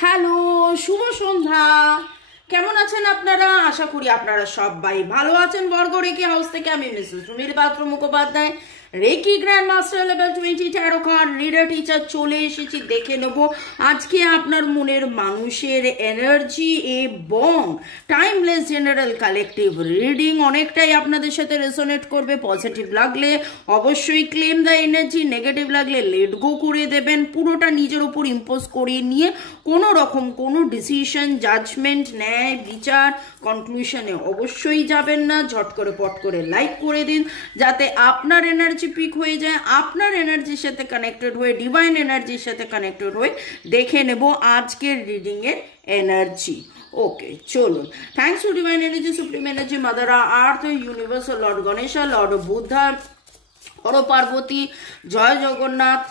Hello, শুভ সন্ধ্যা। কেমন আছেন আপনারা? আশা করি আপনারা সবাই ভালো আছেন। বর্গ রেকি হাউস থেকে আমি Mrs Sumir Patra Mukhopadhyay, reiki grand master level 20 tarot card reader teacher চলে এসেছি। দেখে নেব আজকে আপনার মনের মানুষের এনার্জি এবং টাইমলেস জেনারেল কালেকটিভ রিডিং অনেকটাই আপনাদের সাথে রেজোনেট করবে। পজিটিভ লাগলে অবশ্যই ক্লেম দ্য এনার্জি, নেগেটিভ লাগলে লেট গো করে দেবেন। পুরোটা নিজের উপর ইম্পোজ করিয়ে নিয়ে কোনো রকম কোনো ডিসিশন, জাজমেন্ট, ন্যায় বিচার, কনক্লুশনে অবশ্যই যাবেন না। ঝট করে পট করে লাইক করে দিন যাতে আপনার এনার্জি পিক হয়ে যায়। আপনার এনার্জির সাথে কানেক্টেড হয়ে, ডিভাইন এনার্জির সাথে কানেক্টেড হয়ে দেখে নেব আজকের রিডিং এর এনার্জি। ওকে, চলুন। Thanks to divine energy, supreme energy, mother earth, universe, lord Ganesha, lord Buddha, Hara Parvati, জয় জগন্নাথ,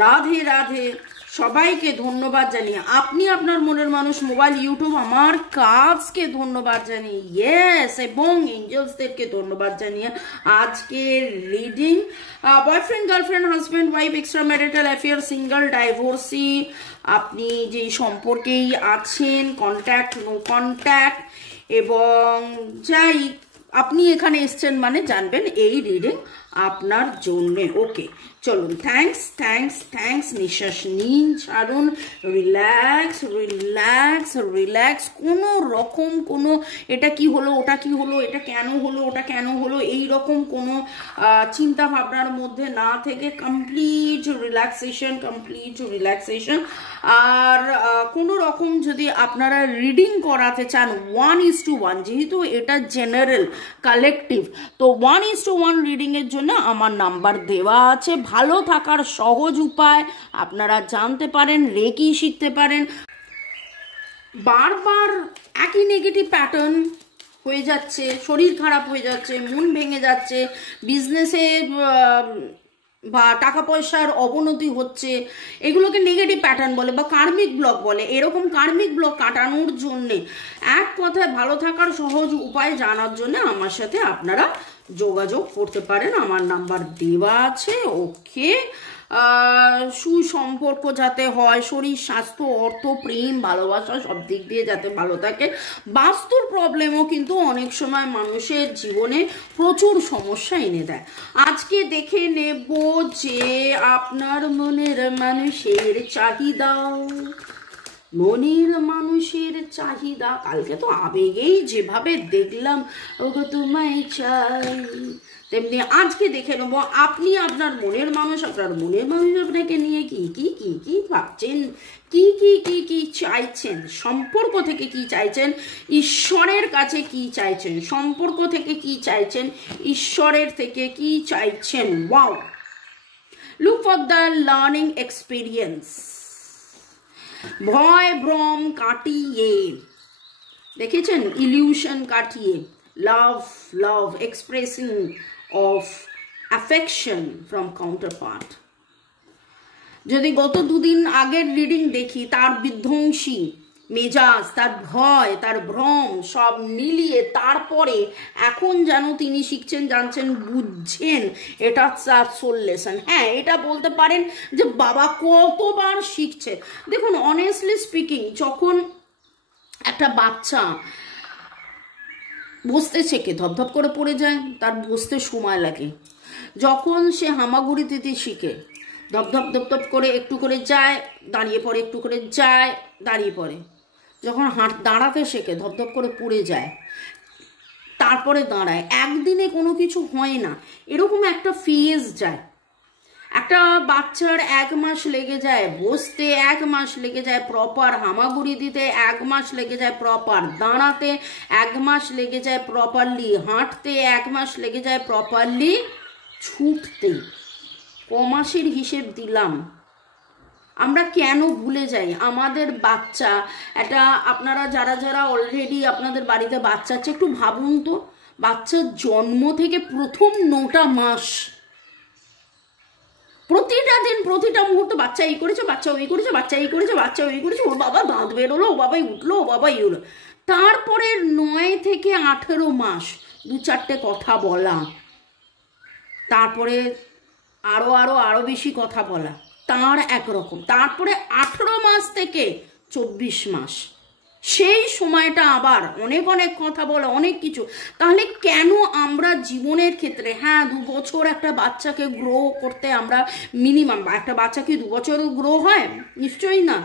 রাধে রাধে। সবাইকে ধন্যবাদ জানিয়ে আপনি আপনার মনের মানুষ মোবাইল, ইউটিউব আমার কাজকে ধন্যবাদ জানিয়ে, ইয়েস, এবং এঞ্জেলসদেরকে ধন্যবাদ জানিয়ে আজকের reading boyfriend, girlfriend, husband, wife, extra marital affair, single, divorcee, আপনি যেই সম্পর্কেই আছেন, কন্ট্যাক্ট, নো কন্ট্যাক্ট, এবং যাই আপনি এখানে এসছেন মানে জানবেন এই রিডিং আপনার জন্যে। ওকে, চলুন। Thanks thanks thanks. নিঃশ্বাস নিন, ছাড়ুন, রিল্যাক্স রিল্যাক্স রিল্যাক্স। কোনো রকম কোনো এটা কি হলো, ওটা কি হলো, এটা কেন হলো, ওটা কেন হলো, এই রকম কোনো চিন্তা ভাবনার মধ্যে না থেকে কমপ্লিট রিল্যাক্সেশন, কমপ্লিট রিল্যাক্সেশন। আর কোনো রকম যদি আপনারা রিডিং করাতে চান 1:1, যেহেতু এটা জেনারেল কালেকটিভ, তো 1:1 রিডিংয়ের জন্য আমার নাম্বার দেওয়া আছে। ভালো থাকার সহজ উপায় আপনারা জানতে পারেন, রেকি শিখতে পারেন। বারবার একই নেগেটিভ প্যাটার্ন হয়ে যাচ্ছে, শরীর খারাপ হয়ে যাচ্ছে, মন ভেঙে যাচ্ছে, বিজনেসে বা টাকা পয়সার অবনতি হচ্ছে, এগুলোকে নেগেটিভ প্যাটার্ন বলে বা কার্মিক ব্লক বলে। এরকম কার্মিক ব্লক কাটানোর জন্যে, এক কথায় ভালো থাকার সহজ উপায় জানার জন্য আমার সাথে আপনারা যোগাযোগ করতে পারেন। আমার নাম্বার দেওয়া আছে। ওকে, সুসম্পর্ক যাতে হয়, শরীর, স্বাস্থ্য, অর্থ, প্রেম, ভালোবাসা সব দিক দিয়ে যাতে ভালো থাকে। বাস্তুর প্রবলেমও কিন্তু অনেক সময় মানুষের জীবনে প্রচুর সমস্যা এনে দেয়। আজকে দেখে নেব যে আপনার মনের মানুষের চাহিদা, মনের মানুষের চাহিদা। কালকে তো আবেগেই যেভাবে দেখলাম ওগো তোমায় চাই, তেমনি আজকে দেখে নেবো আপনি আপনার মনের মানুষ, আপনার মনের মানুষ আপনাকে নিয়ে কি কি কি কি ভাবছেন, কি কি কি কি চাইছেন, সম্পর্ক থেকে কি চাইছেন, ঈশ্বরের কাছে কি চাইছেন, সম্পর্ক থেকে কি চাইছেন, ঈশ্বরের থেকে কি চাইছেন। Wow, look for the learning experience. ভয় ভ্রম কাটিয়ে, দেখেছেন, ইলিউশন কাটিয়ে, লাভ লাভ expressing of affection from counterpart। যদি গত দুদিন আগের রিডিং দেখি, তার বিধ্বংসী মেজাজ, তার ভয়, তার ভ্রম সব মিলিয়ে তারপরে এখন যেন তিনি শিখছেন, জানছেন, বুঝছেন, এটা তার সোল লেসন। হ্যাঁ, এটা বলতে পারেন যে বাবা কতবার শিখছে। দেখুন, অনেস্টলি স্পিকিং, যখন একটা বাচ্চা বসতে শেখে ধপধপ করে পড়ে যায়, তার বসতে সময় লাগে। যখন সে হামাগুড়ি দিতে শিখে, ধপধপ ধপধপ করে একটু করে যায়, দাঁড়িয়ে পড়ে, একটু করে যায়, দাঁড়িয়ে পড়ে। যখন দাঁড়াতে শেখে, ধপধপ করে পড়ে যায়, তারপরে দাঁড়ায়। একদিনে কোনো কিছু হয় না, এরকম একটা ফেজ যায়। একটা বাচ্চার 1 মাস লেগে যায় বসতে, 1 মাস লেগে যায় প্রপার হামাগুড়ি দিতে, 1 মাস লেগে যায় প্রপার দাঁড়াতে, 1 মাস লেগে যায় প্রপারলি হাঁটতে, 1 মাস লেগে যায় প্রপারলি ছুটতে। কমাসের হিসেব দিলাম। আমরা কেন ভুলে যাই আমাদের বাচ্চা? এটা আপনারা যারা যারা অলরেডি আপনাদের বাড়িতে বাচ্চা আছে, একটু ভাবুন তো, বাচ্চার জন্ম থেকে প্রথম 9টা মাস, প্রতিটা দিন, প্রতিটা মুহূর্ত বাচ্চা এই করেছে, বাচ্চা ওই করেছে, বাচ্চা এই করেছে, বাচ্চা ওই করেছে, ওর বাবা দাঁত বেরোলো, ও বাবাই উঠলো, ও বাবাই উঠলো। তারপরে 9 থেকে 18 মাস 2-4টে কথা বলা, তারপরে আরো বেশি কথা বলা, তার একরকম। তারপরে 18 মাস থেকে 24 মাস, সেই সময়টা আবার অনেক অনেক কথা বলে, অনেক কিছু। তাহলে কেন আমরা জীবনের ক্ষেত্রে, হ্যাঁ 2 বছর একটা বাচ্চাকে গ্রো করতে আমরা মিনিমাম, একটা বাচ্চা কি 2 বছরও গ্রো হয়? নিশ্চয়ই না।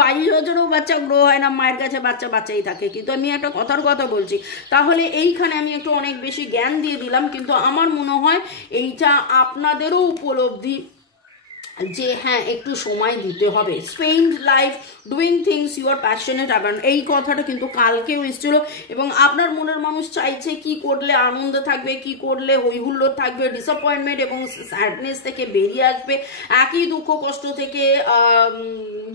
22 বছরও বাচ্চা গ্রো হয় না, মায়ের কাছে বাচ্চা বাচ্চাই থাকে। কিন্তু আমি একটা কথার কথা বলছি, তাহলে এইখানে আমি একটু অনেক বেশি জ্ঞান দিয়ে দিলাম, কিন্তু আমার মনে হয় এইটা আপনাদেরও উপলব্ধি যে হ্যাঁ একটু সময় দিতে হবে। Spend life doing things you are passionate about, এই কথাটা কিন্তু কালকেও এসেছিল। এবং আপনার মনের মানুষ চাইছে কি করলে আনন্দ থাকবে, কি করলে হৈহুল্লোড় থাকবে, ডিসঅ্যাপয়েন্টমেন্ট এবং স্যাডনেস থেকে বেরিয়ে আসবে, একই দুঃখ কষ্ট থেকে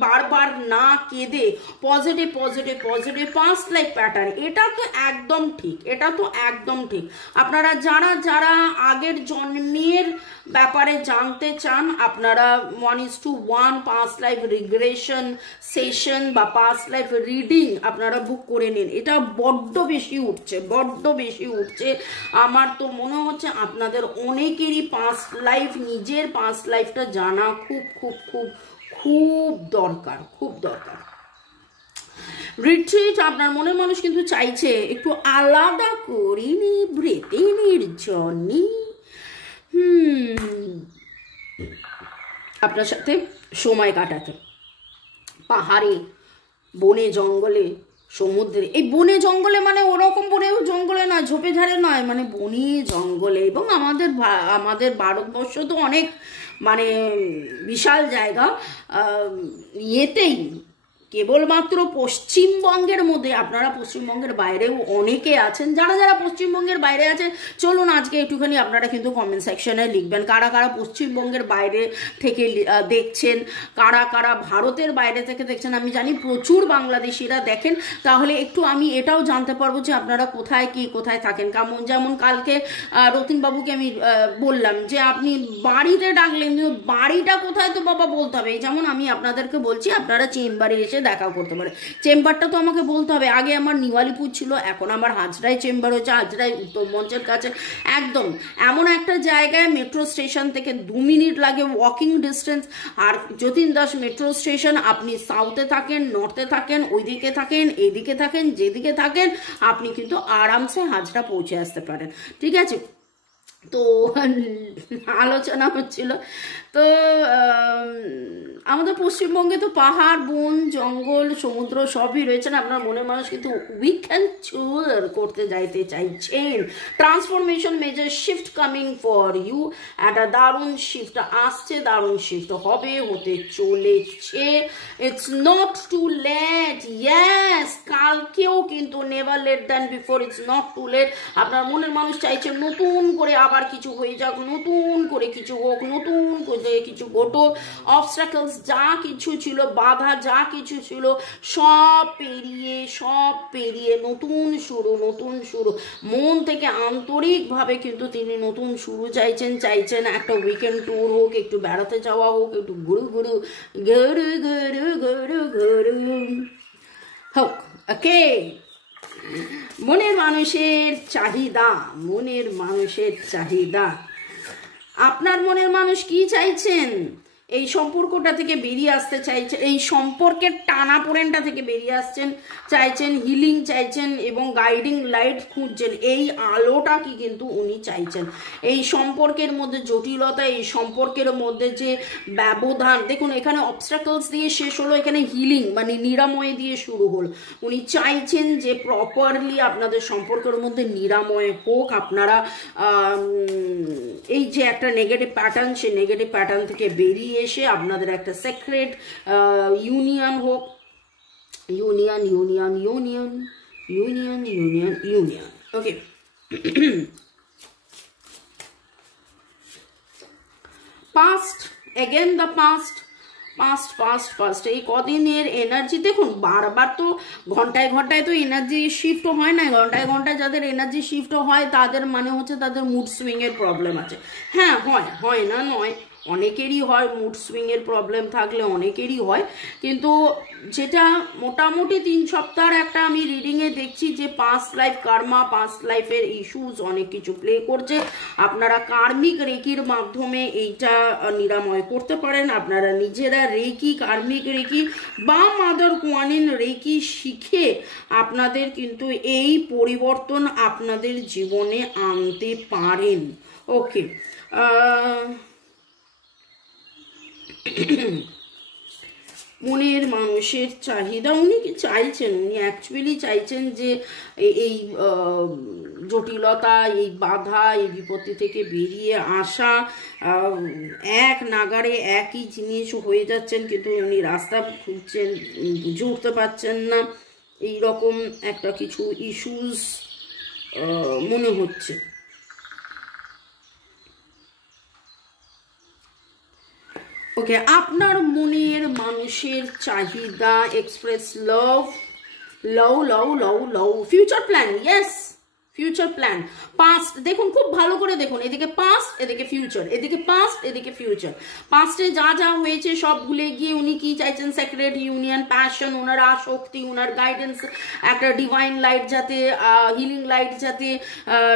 বারবার না কেঁদে positive positive positive past life pattern. এটা তো একদম ঠিক, এটা তো একদম ঠিক। আপনারা যারা যারা আগের জন্মের ব্যাপারে জানতে চান, আপনারা 1:1 পাস্ট লাইফ রিগ্রেশন সেশন বা পাস্ট লাইফ রিডিং আপনারা বুক করে নিন। এটা বড্ড বেশি উঠছে, বড্ড বেশি উঠছে। আমার তো মনে হচ্ছে আপনাদের অনেকেরই পাস্ট লাইফ, নিজের পাস্ট লাইফটা জানা খুব খুব খুব খুব দরকার, খুব দরকার। রিট্রিট, আপনার মনের মানুষ কিন্তু চাইছে একটু আলাদা করিনি ব্রেতেনের জন্য আপনার সাথে সময় কাটাতে, পাহাড়ে, বনে জঙ্গলে, সমুদ্রে। এই বনে জঙ্গলে মানে ওরকম বনে জঙ্গলে নয়, ঝোপে ঝাড়ে নয়, মানে বনে জঙ্গলে। এবং আমাদের ভারতবর্ষ তো অনেক মানে বিশাল জায়গা, ইয়েতেই কেবলমাত্র পশ্চিমবঙ্গের মধ্যে, আপনারা পশ্চিমবঙ্গের বাইরেও অনেকে আছেন। যারা যারা পশ্চিমবঙ্গের বাইরে আছেন চলুন আজকে একটুখানি আপনারা কিন্তু কমেন্ট সেকশনে লিখবেন কারা কারা পশ্চিমবঙ্গের বাইরে থেকে দেখছেন, কারা কারা ভারতের বাইরে থেকে দেখছেন। আমি জানি প্রচুর বাংলাদেশিরা দেখেন, তাহলে একটু আমি এটাও জানতে পারবো যে আপনারা কোথায় কি কোথায় থাকেন। যেমন কালকে রতিনবাবুকে আমি বললাম যে আপনি বাড়িতে ডাকলেন, বাড়িটা কোথায় তো বাবা বলতে হবে। যেমন আমি আপনাদেরকে বলছি আপনারা চেম্বারে এসে দেখা করতে পারে, চেম্বারটা তো আমাকে বলতে হবে। আগে আমার নিওয়ালিপুর ছিল, এখন আমার হাজরায় চেম্বার হয়েছে, হাজরায় উত্তর মঞ্চের কাছে, একদম এমন একটা জায়গায় মেট্রো স্টেশন থেকে 2 মিনিট লাগে ওয়াকিং ডিস্টেন্স। আর যতীন দাস মেট্রো স্টেশন, আপনি সাউথে থাকেন, নর্থে থাকেন, ওইদিকে থাকেন, এইদিকে থাকেন, যেদিকে থাকেন, আপনি কিন্তু আরামসে হাজরা পৌঁছে আসতে পারেন। ঠিক আছে, তো আলোচনা হচ্ছিল। তো আমাদের পশ্চিমবঙ্গে তো পাহাড়, বন, জঙ্গল, সমুদ্র সবই রয়েছে। আপনার মনের মানুষ কিন্তু উইকেন্ড ট্যুর করতে যাইতে চাইছেন। Transformation major shift coming for you, একটা দারুণ শিফট আসছে, দারুণ শিফট হবে, হতে চলেছে। It's not too late, yes, কালকেও কিন্তু never late than before, it's not too late. আপনার মনের মানুষ চাইছে নতুন করে আবার কিছু হয়ে যাক, নতুন করে কিছু হোক, নতুন করে কিছু ঘটুক। অবস্ট্রাকলস যা কিছু ছিল, বাধা যা কিছু ছিল, সব পেরিয়ে নতুন শুরু, নতুন শুরু। মন থেকে আন্তরিকভাবে কিন্তু তিনি নতুন শুরু চাইছেন। একটা উইকেন্ড ট্যুর হোক, একটু বেড়াতে যাওয়া হোক, একটু ঘুরু হোক। ওকে, মনের মানুষের চাহিদা, আপনার মনের মানুষ কি চাইছেন? এই সম্পর্কটা থেকে বেরিয়ে আসতে চাইছেন, এই সম্পর্কের টানাপোড়েনটা থেকে বেরিয়ে আসছেন চাইছেন, হিলিং চাইছেন এবং গাইডিং লাইট খুঁজছেন। এই আলোটা কি কিন্তু উনি চাইছেন। এই সম্পর্কের মধ্যে জটিলতা, এই সম্পর্কের মধ্যে যে ব্যবধান, দেখুন এখানে অবস্ট্রাকলস দিয়ে শেষ হলো, এখানে হিলিং মানে নিরাময় দিয়ে শুরু হলো। উনি চাইছেন যে প্রপারলি আপনাদের সম্পর্কের মধ্যে নিরাময় হোক, আপনারা এই যে একটা নেগেটিভ প্যাটার্ন, সেই নেগেটিভ প্যাটার্ন থেকে বেরিয়ে এসে আপনাদের একটা সেক্রেট ইউনিয়ন হোক। Union. Okay, past, again the past. এই কদিনের এনার্জি দেখুন, বারবার তো ঘন্টায় ঘন্টায় তো এনার্জি শিফট হয় না। ঘন্টায় ঘন্টায় যাদের এনার্জি শিফট হয় তাদের মানে হচ্ছে তাদের মুড সুইং এর প্রবলেম আছে। হ্যাঁ, হয় না নয়, অনেকেরই হয়, মুড সুইংয়ের প্রবলেম থাকলে অনেকেরই হয়, কিন্তু যেটা মোটামুটি 3 সপ্তাহের একটা আমি রিডিংয়ে দেখছি যে পাস্ট লাইফ কার্মা, পাস্ট লাইফের ইস্যুস অনেক কিছু প্লে করছে। আপনারা কার্মিক রেকির মাধ্যমে এইটা নিরাময় করতে পারেন। আপনারা নিজেরা রেকি, কার্মিক রেকি বা মাদার কোয়ানিন রেকি শিখে আপনাদের কিন্তু এই পরিবর্তন আপনাদের জীবনে আনতে পারেন। ওকে, মনের মানুষের চাহিদা, উনি কি চাইছেন? উনি অ্যাকচুয়ালি চাইছেন যে এই জটিলতা, এই বাধা, এই বিপত্তি থেকে বেরিয়ে আসা। এক নাগারে একই জিনিস হয়ে যাচ্ছেন, কিন্তু উনি রাস্তা খুঁজছেন, বুঝে উঠতে পারছেন না। এই রকম একটা কিছু ইস্যুস মনে হচ্ছে। ওকে, আপনার মনের মানুষের চাহিদা, express love, love love love love, future plan, yes future plan. Past দেখুন, খুব ভালো করে দেখুন, এদিকে পাস্ট, এদিকে ফিউচার, এদিকে পাস্ট, এদিকে ফিউচার। পাস্টে যা যা হয়েছে সব ভুলে গিয়ে উনি কি চাইছেন? সেক্রেট ইউনিয়ন, প্যাশন, ওনার আসক্তি, ওনার গাইডেন্স, একটা ডিভাইন লাইট যাতে, হিলিং লাইট যাতে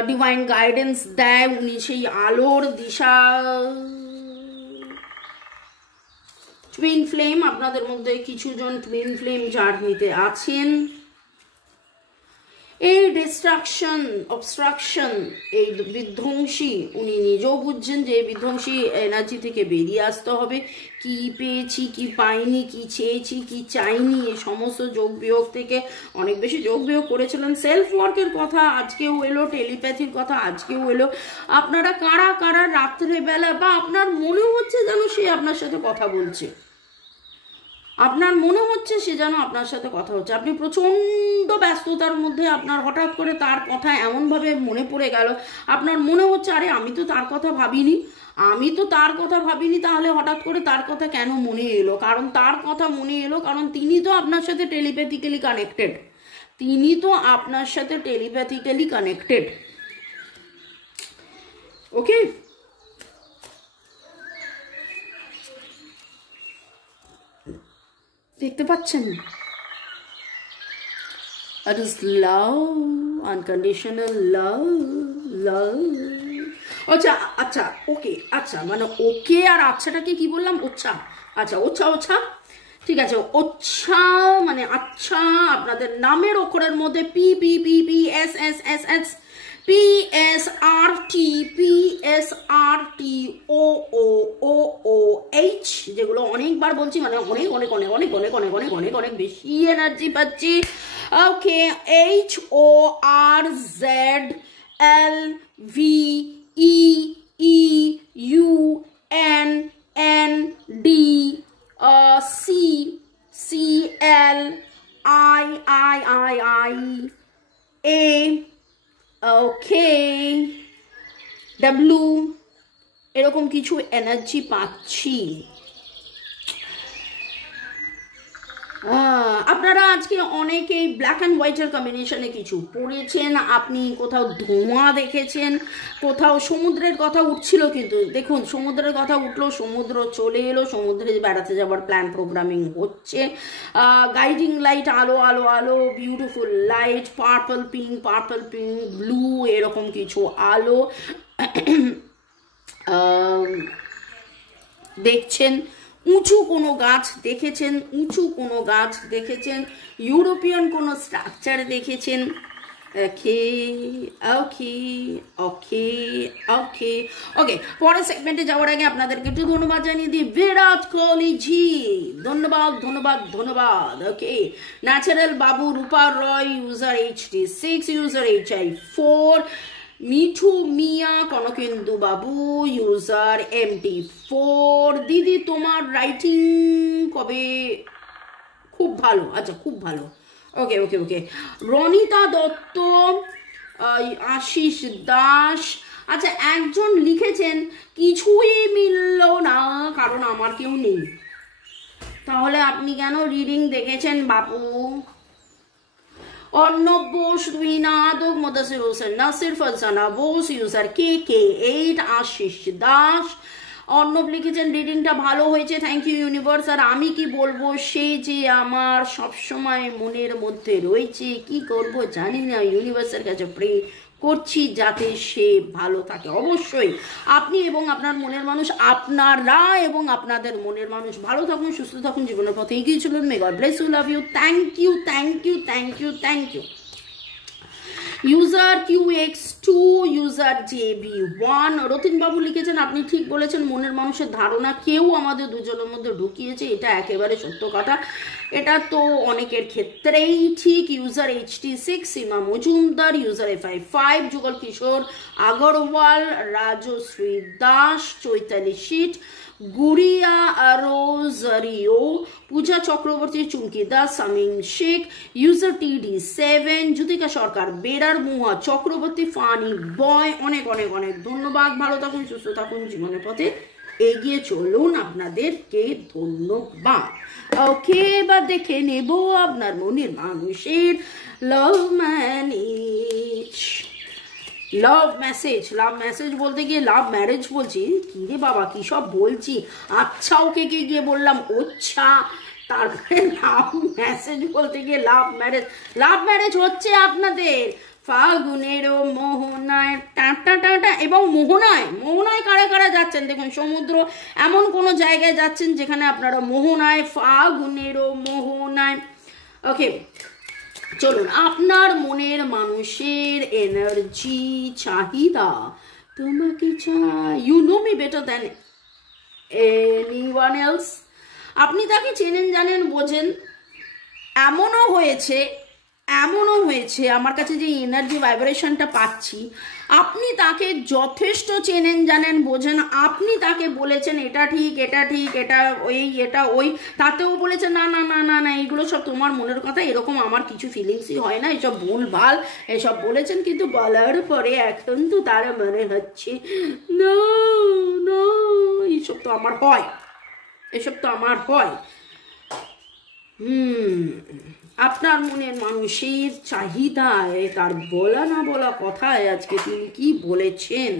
ডিভাইন গাইডেন্স দেয়, উনি সেই আলোর দিশা। টুইন ফ্লেম, আপনাদের মধ্যে কিছুজন টুইন ফ্লেম জার্নিতে আছেন। এই ডিস্ট্রাকশন, অবস্ট্রাকশন, এই বিধ্বংসী, উনি নিজেও বুঝছেন যে এই বিধ্বংসী এনার্জি থেকে বেরিয়ে আসতে হবে। কি পেয়েছি, কি পাইনি, কি চেয়েছি, কি চাইনি, এই সমস্ত যোগ বিয়োগ থেকে অনেক বেশি যোগ বিয়োগ করেছিলেন। সেলফ ওয়ার্কের কথা আজকেও এলো, টেলিপ্যাথির কথা আজকেও এলো। আপনারা কারা কারা রাত্রেবেলা বা আপনার মনে হচ্ছে যেন সে আপনার সাথে কথা বলছে, আপনার মনে হচ্ছে সে যেন আপনার সাথে কথা হচ্ছে, আপনি প্রচণ্ড ব্যস্ততার মধ্যে আপনার হঠাৎ করে তার কথা এমনভাবে মনে পড়ে গেল, আপনার মনে হচ্ছে আরে আমি তো তার কথা ভাবিনি, আমি তো তার কথা ভাবিনি, তাহলে হঠাৎ করে তার কথা কেন মনে এলো? কারণ তার কথা মনে এলো কারণ তিনি তো আপনার সাথে টেলিপ্যাথিক্যালি কানেক্টেড, তিনি তো আপনার সাথে টেলিপ্যাথিক্যালি কানেক্টেড। ওকে, দেখতে পাচ্ছেন? That is love, unconditional love, love. আচ্ছা আচ্ছা, ওকে, আচ্ছা মানে ওকে আর আচ্ছাটাকে কি বললাম? ওচ্ছা, আচ্ছা ওচ্ছা ওচ্ছা, ঠিক আছে। ওচ্ছা মানে আচ্ছা, আপনাদের নামের অক্ষরের মধ্যে P P P P S S S S P S R T P S R T O O O O H, যেগুলো অনেকবার বলছি, মানে অনেক অনেক অনেক অনেক অনেক অনেক অনেক অনেক অনেক বেশি এনার্জি পাচ্ছি। Okay, H O R Z L V E E U N N D C C L I I I I A, okay W, এরকম কিছু এনার্জি পাচ্ছি। আপনারা আজকে অনেকেই ব্ল্যাক অ্যান্ড হোয়াইটের কম্বিনেশনে কিছু পড়েছেন, আপনি কোথাও ধোঁয়া দেখেছেন, কোথাও সমুদ্রের কথা উঠছিল, কিন্তু দেখুন সমুদ্রের কথা উঠলো, সমুদ্র চলে এলো, সমুদ্রে বেড়াতে যাওয়ার প্ল্যান প্রোগ্রামিং হচ্ছে। গাইডিং লাইট, আলো আলো আলো, beautiful light, purple pink blue, এরকম কিছু আলো দেখছেন। উঁচু কোনো গাছ দেখেছেন, উঁচু কোনো গাছ দেখেছেন, ইউরোপিয়ান কোনো স্ট্রাকচার দেখেছেন। ওকে ওকে ওকে ওকে ওকে, পরের সেগমেন্টে যাওয়ার আগে আপনাদেরকে একটু ধন্যবাদ জানিয়ে দিই। বিরাট কোহলি জি, ধন্যবাদ ধন্যবাদ ধন্যবাদ। ওকে, ন্যাচারাল বাবু, Rupa Roy, user HD6, user HI4, Mithu Mia, Kanakendu বাবু, ইউজার MT4। দিদি তোমার রাইটিং কবে? খুব ভালো, আচ্ছা খুব ভালো। ওকে ওকে ওকে, রনিতা দত্ত, আশিস দাস। আচ্ছা, একজন লিখেছেন কিছুই মিলল না কারণ আমার কেউ নেই। তাহলে আপনি কেন রিডিং দেখেছেন বাপু? অর্ণব বোস, রুইনা আদক, মোদাসির হোসেন, নাসির, ফারজানা বোস, ইউজার KK8, আশিস দাস, অর্ণব লিখেছেন রিডিংটা ভালো হয়েছে, থ্যাংক ইউ ইউনিভার্স। আর আমি কি বলবো, সে যে আমার সবসময় মনের মধ্যে রয়েছে, কি করব জানি না, ইউনিভার্সের কাছে প্রে করছি যাতে সে ভালো থাকে। অবশ্যই আপনি এবং আপনার মনের মানুষ, আপনারা এবং আপনাদের মনের মানুষ ভালো থাকুন, সুস্থ থাকুন, জীবনের পথে এগিয়ে চলুন। May God bless you, love you, thank you, thank you, thank you, thank you. User QX2, user JB1, Ratin বাবু লিখেছেন আপনি ঠিক বলেছেন, মনের মানুষের ধারণা কেউ আমাদের দুজনের মধ্যে ঢুকিয়েছে, এটা একেবারে সত্য কথা, এটা তো অনেকের ক্ষেত্রেই ঠিক। ইউজার HT6, সীমা মজুমদার, ইউজার FI5, যুগল কিশোর আগরওয়াল, রাজশ্রী দাস, চৈতালি শীত, গুড়িয়া রোজারিও, পূজা চক্রবর্তী, চুমকি দাস, সামিম শেখ, ইউজার TD7, জ্যোতিকা সরকার, বেড়ার মুহা চক্রবর্তী, ফানি বয়, অনেক অনেক অনেক ধন্যবাদ। ভালো থাকুন, সুস্থ থাকুন, জীবনের পথে এগিয়ে চলুন, আপনাদেরকে ধন্যবাদ। ওকে, এবার দেখে নেব আপনার মনের মানুষের love manage, love message. Love message বলতে গিয়ে লাভ ম্যারেজ বলছি, কি রে বাবা কি সব বলছি। আচ্ছা ওকে কে গিয়ে বললাম আচ্ছা, তারপরে লাভ মেসেজ বলতে গিয়ে লাভ ম্যারেজ। লাভ ম্যারেজ হচ্ছে আপনাদের ফাগুনেরও মোহনায় টাটা টাটা। এবং মোহনায়, মোহনায় কারা কারা যাচ্ছেন দেখুন, সমুদ্র এমন কোনো জায়গায় যাচ্ছেন যেখানে আপনারা মোহনায়, ফাগুনেরও মোহনায়। ওকে চলুন, আপনার মনের মানুষের এনার্জি চাহিদা তোমাকে চাই, you know me better than anyone else. আপনি তাকে চেনেন, জানেন, বোঝেন। এমনও হয়েছে আমার কাছে যে এনার্জি ভাইব্রেশনটা পাচ্ছি, আপনি তাকে যথেষ্ট চেনেন, জানেন, বোঝেন। আপনি তাকে বলেছেন এটা ঠিক, এটা ঠিক, এটা ওই, এটা ওই, তাতেও বলেছেন না না না না না এইগুলো সব তোমার মনের কথা, এরকম আমার কিছু ফিলিংসই হয় না, এসব ভুল ভাল এসব বলেছেন। কিন্তু বলার পরে এখন তো তার মনে হচ্ছে না না, এইসব তো আমার হয়, এসব তো আমার হয়। আপনার মনের মানুষের চাহিদায়, তার বলা না বলা কথায় আজকে তিনি কি বলেছেন,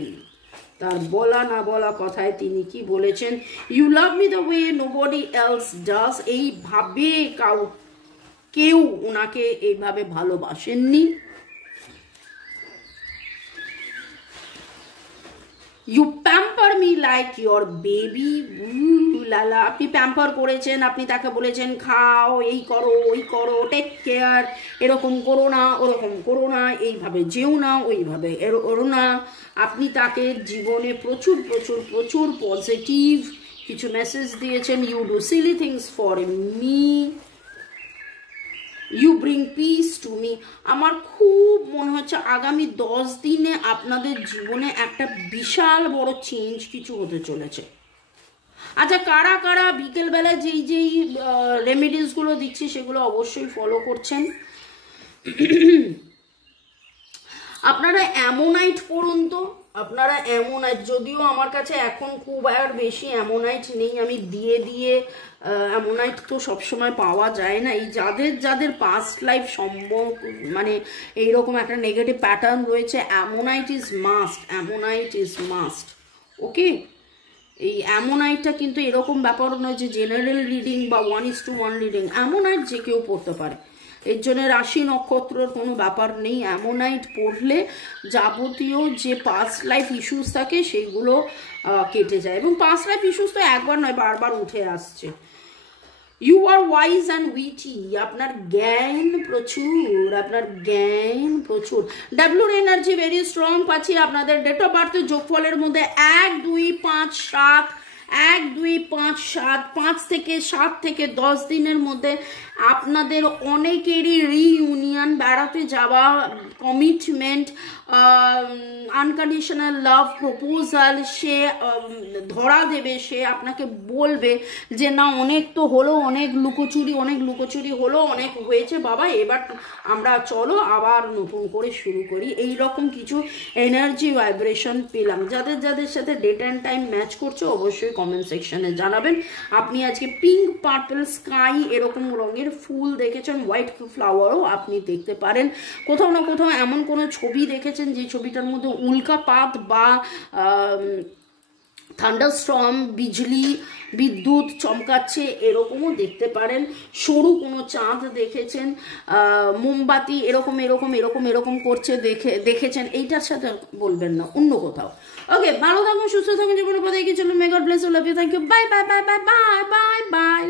তার বলা না বলা কথায় তিনি কি বলেছেন, you love me the way nobody else does. এইভাবে কেউ ওনাকে এইভাবে ভালোবাসেননি। You pamper me like your baby, লালা। আপনি প্যাম্পার করেছেন, আপনি তাকে বলেছেন খাও, এই করো, ওই করো, টেক কেয়ার, এরকম করো না, ওরকম করো না, এইভাবে যেও না, ওইভাবে এরো না। আপনি তাকে জীবনে প্রচুর প্রচুর প্রচুর পজিটিভ কিছু মেসেজ দিয়েছেন। You do silly things for me, you bring peace to me. আমার খুব মনে হচ্ছে আগামী 10 দিনে আপনাদের জীবনে একটা বিশাল বড় চেঞ্জ কিছু হতে চলেছে। আচ্ছা, কারা কারা বিকেলবেলা যেই যেই রেমেডিসগুলো দিচ্ছি সেগুলো অবশ্যই ফলো করছেন। আপনারা অ্যামোনাইট পড়ুন তো, আপনারা অ্যামোনাইট, যদিও আমার কাছে এখন খুব আর বেশি অ্যামোনাইট নেই, আমি দিয়ে দিয়ে অ্যামোনাইট তো সবসময় পাওয়া যায় না। এই যাদের যাদের পাস্ট লাইফ সম্ভব, মানে এইরকম একটা নেগেটিভ প্যাটার্ন রয়েছে, ammonite is must, ammonite is must. Okay, এই অ্যামোনাইটটা কিন্তু এরকম ব্যাপার নয় যে জেনারেল রিডিং বা 1:1 রিডিং, অ্যামোনাইট যে কেউ পড়তে পারে। এর জন্য রাশি নক্ষত্রের কোনো ব্যাপার নেই। অ্যামোনাইট পড়লে যাবতীয় যে পাস্ট লাইফ ইস্যুস থাকে সেইগুলো কেটে যায়, এবং পাস্ট লাইফ ইস্যুস তো একবার নয়, বারবার উঠে আসছে। You are wise and witty, আপনার জ্ঞান প্রচুর, আপনার জ্ঞান প্রচুর। ডাব্লুর এনার্জি ভেরি স্ট্রং পাচ্ছি। আপনাদের ডেট অফ বার্থের যোগফলের মধ্যে 1, 2, 5, 7, 1, 2, 5, 7, 5 থেকে 7 থেকে 10 দিনের মধ্যে আপনাদের অনেকেরই রিইউনিয়ন, বেড়াতে যাওয়া, কমিটমেন্ট, আনকন্ডিশনাল লাভ প্রপোজাল, সে ধরা দেবে, সে আপনাকে বলবে যে না অনেক তো হলো, অনেক লুকোচুরি হলো, অনেক হয়েছে বাবা, এবার আমরা চলো আবার নতুন করে শুরু করি। এই রকম কিছু এনার্জি ভাইব্রেশন পেলাম। যাদের যাদের সাথে ডেট অ্যান্ড টাইম ম্যাচ করছে অবশ্যই কমেন্ট সেকশনে জানাবেন। আপনি আজকে পিঙ্ক, পার্পল, স্কাই এরকম রঙের ফুল দেখেছেন, হোয়াইট ফ্লাওয়ারও আপনি দেখতে পারেন। কোথাও না কোথাও এমন কোনো ছবি দেখেছেন যে ছবিটার মধ্যে উল্কাপাত বা থান্ডারস্টর্ম, বিজলি, বিদ্যুৎ চমকাচ্ছে এরকমও দেখতে পারেন। সরু কোনো চাঁদ দেখেছেন, মোমবাতি এরকম এরকম এরকম এরকম করছে দেখেছেন, এইটার সাথে বলবেন না, অন্য কোথাও। ওকে, ভালো থাকুন, সুস্থ থাকুন, জীবনের পথে এগিয়ে চলুন। May God bless you, love you, thank you, bye bye bye bye bye bye by.